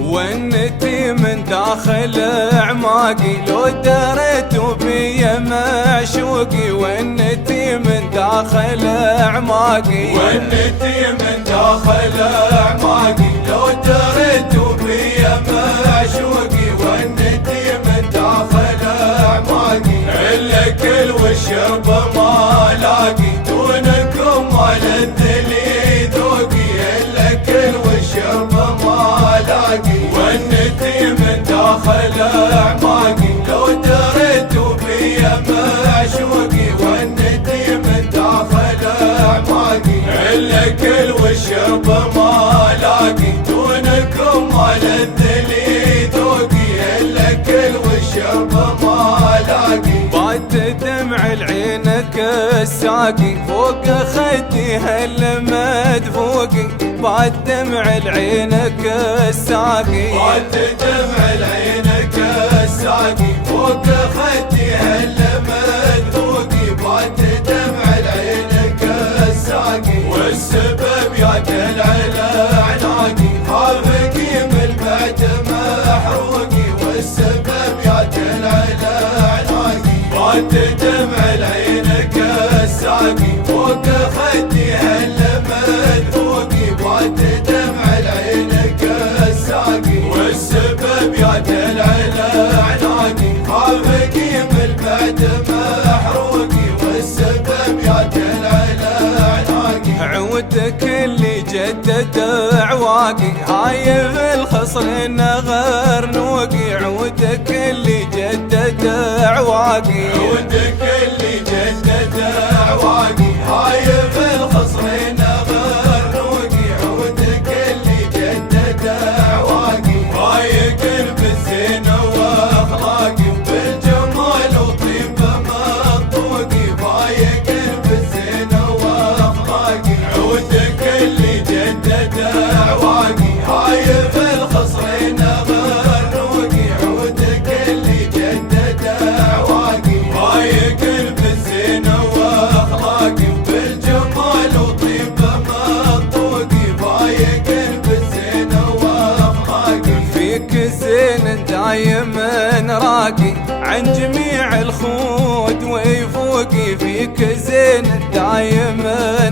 ونتي من داخل اعماقي لو دريت بي معشوقي، ونتي من داخل اعماقي، ونتي من داخل اعماقي لو دريت بي معشوقي، ونتي من داخل اعماقي الاكل والشرب ما لاقي دونكم ما لذلي ذوقي، الاكل والشرب ما لاقي ونتي من داخل اعماقي لو دريت بي معشوقي، ونتي من داخل اعماقي الاكل والشرب ما لاقي دونكم ما لذلي ذوقي، الاكل والشرب ما لاقي بات دمع العينك الساقي فوق خدي هالمدفوقي، بات دمع العينك الساقي، بات دمع العينك الساقي فوق خدي هالمدفوقي، بات دمع العينك الساقي والسبب يا دلع العناقي خافقي من بعد محروقي، والسبب يا دلع العناقي بات دمع العينك الساقي فوق خدي هالمدفوقي، بات دمع العينك الساقي والسبب يا دلع العناقي خافقي من بعد محروقي، والسبب يا دلع العناقي عودك اللي جدد عواقي هايف الخصر النغر نوقي، عودك اللي جدد عواقي، عودك اللي جدد عواقي هايف الخصر النغر نوقي، عودك اللي جدد عواقي رايق بالزين واخلاقي وبالجمال وطيب منطوقي، رايق بالزين واخلاقي عودك اللي جدد عواقي هايف الخصر النغر نوقي، عودك اللي جدد عواقي رايق بالزين واخلاقي وبالجمال وطيب منطوقي، رايق بالزين واخلاقي فيك زين دايم راقي عن جميع الخود ويفوقي، فيك زين دايم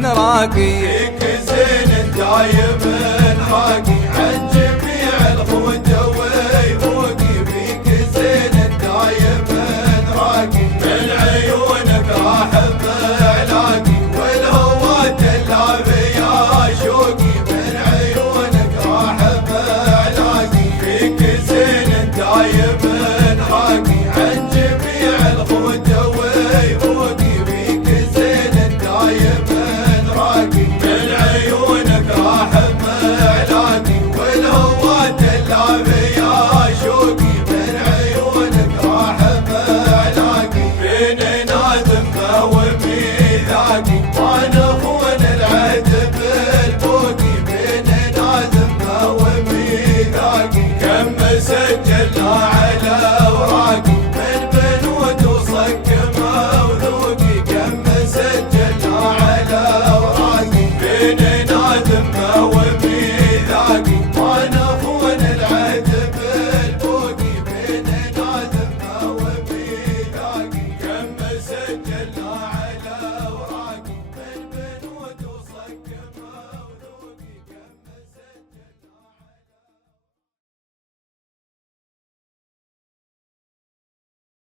راقي، فيك زين دايم راقي عن جميع الخود ويفوقي، فيك زين دايم راقي من عيونك راح بعلاقي والهوى دلع بيا شوقي، من عيونك راح بعلاقي فيك زين دايم راقي عن جميع الخود ويفوقي، فيك زين دايم راقي من عيونك راح بعلاقي والهوى دلع بيا شوقي، من عيونك راح بعلاقي بين نادم وميثاقي وانا اخون العهد بالبوقي، بين نادم وميثاقي كم مسجل